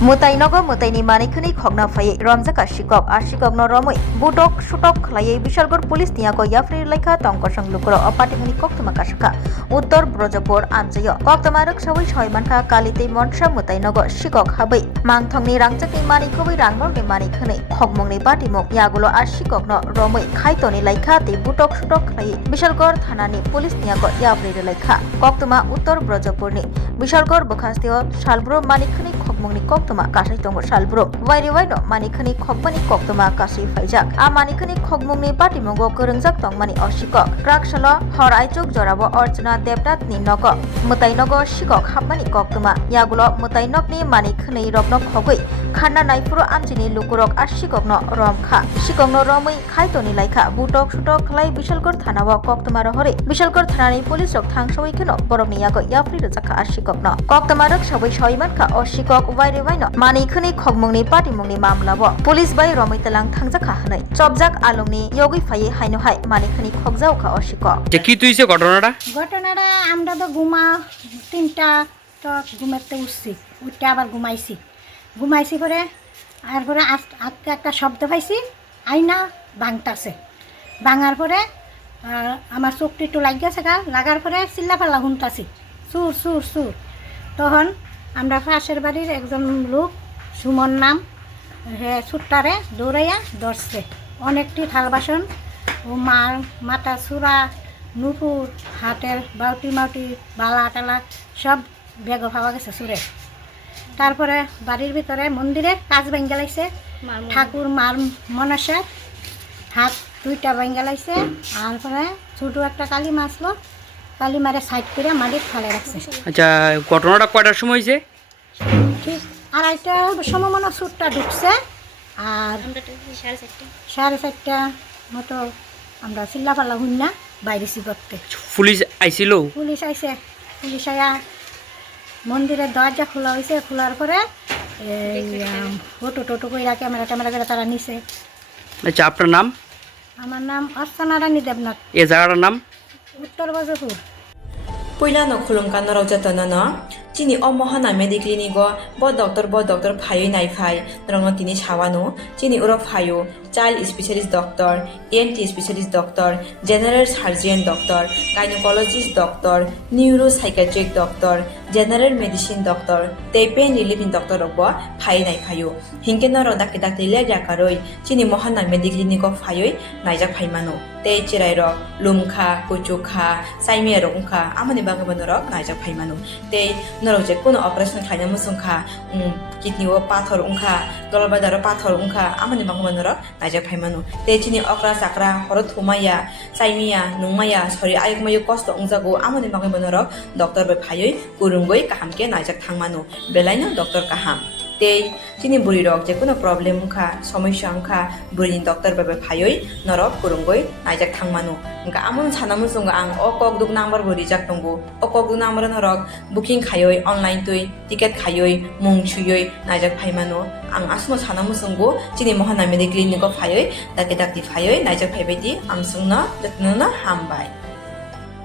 Mwtai nogo Mwtai ni manikhuni khogna phai Romjakkha Sikhok a Sikhok no romoi budok sutok khlaiye Bishalgharo police niya ko yafri lekha tongkosang Lukurog apatingni koktuma kasaka Uttor Brojapur amjayo koktuma roksawi soimanka kalite monsa Mwtai nogo Sikhok habai mangthongni rangjakni manikhubai rangrokni manikhuni khogmungni batimung yagulo a Sikhok no romoi khaitoni lekha te budok sutok khlaiye Bishalgharo thanani police niya ko yafri lekha koktuma Uttor Brojapur ni Bishalgharo bokastio salbro manikhuni khogmungni koktuma kasai tongo salbro wairi waino manikhuni khogbani koktuma kasai faijak a manikhuni khogmungni batimungo korongjak tongmani Sikhok kraksalo hor aichuk jorabo Archana Devdat ni nogo Mwtai nogo Sikhok habmani koktuma yagulo Mwtai nokni manikhuni rokno Khogwi khana naifuro amjini Lukurog a Sikhok no romkha Sikhok no romui khaitoni laikha butok sutok khlai Bishalgharo thanao koktuma rohore Bishalgharo thanani police rok thangsoi kheno borokni yago yafri rojakha a Sikhok no koktuma rok sabai soimankha Sikhok wairi waino manikhuni khogmungni patimungni mamlabo police bai romai talang thangjakha hanai chobjak alungni yogi phai haino hai manikhuni khogjauka Sikhok যে কি তুইছে ঘটনাটা আমরা তো তিনটা তো ঘুমাতে উঠতে আবার ঘুমাইছি করে আর পরে আজকে একটা শব্দ পাইছি আইনা ভাঙতাছে ভাঙার পরে আমার চোখটি একটু লাগিয়েছে লাগার পরে চিল্লাপাল্লা শুনতাছি সুর সুর সুর তখন আমরা পাশের বাড়ির একজন লোক সুমন নাম ছুট্টারে দৌড়াইয়া ধরছে অনেকটি থাল বাসন ও মাথা চূড়া নুপুর হাতের বাউটি মাউটি বালা টালা সব বেগ পাওয়া গেছে চুরে তারপরে বাড়ির ভিতরে মন্দিরের কাজ ভেঙে লাইছে ঠাকুর মার মনসার হাত দুইটা ভেঙে লাইছে তারপরে ছোটো একটা কালী মাছলো কালী মারে সাইড করে মাটির ফালে রাখছে। আচ্ছা ঘটনাটা কয়টার সময় হয়েছে? ঠিক আড়াইটার সময় মনে সুরটা ঢুকছে আর 4:30 মতো আমরা চিল্লাপাল্লা হুন্না বাইরেছি করতে। পুলিশ আইছিল? পুলিশ আইছে, পুলিশ আয়া মন্দিরের দরজা খোলা হয়েছে, খোলার পরে ফটো টোটো করে ক্যামেরা করে তারা নিছে। আচ্ছা আপনার নাম? আমার নাম অর্চনারানী দেবনাথ। এ জায়গাটার নাম? উত্তর বজপুর। Puyla no khulungkan no Romjakkha no chini o mohana mediclinico bo doctor phayo nai phai rongno tini sawano chini uro phayo child specialist doctor, ENT specialist doctor, general surgeon doctor, gynecologist doctor, neuropsychiatric doctor, general medicine doctor, pain relieving doctor robo phai nai phayo hinke no rodak dak tile jakaroi chini mohana mediclinico phayo naijak phaimano tei chirai rok lumkha kuchukha saimia rokha amani bagabano rok naijak phaimano tei norok je kono operation khaina musungkha kidney o pathor ungkha golbadar pathor ungkha amani bagabano rok naijak phaimano tei chini okra chakra horo thumaya saimia nungmaya sori ayukmayu kosto ungjago amani bagabano rok doctor bai phayoi kurungoi kahamke naijak thangmano belaino doctor kaham tei chini buri rok je kono problem ungkha samasya ungkha burini doctor bai phayoi norok kurungoi naijak thangmano engka amon sanamun sunga ang okok duk number buri jak tongo okok duk number norok booking khayoi online tui ticket khayoi mung chuyoi naijak phaimano ang asmo sanamun sungo chini mohana mediclinic phayoi dakti phayoi naijak phaibedi amsungna jatnona hambai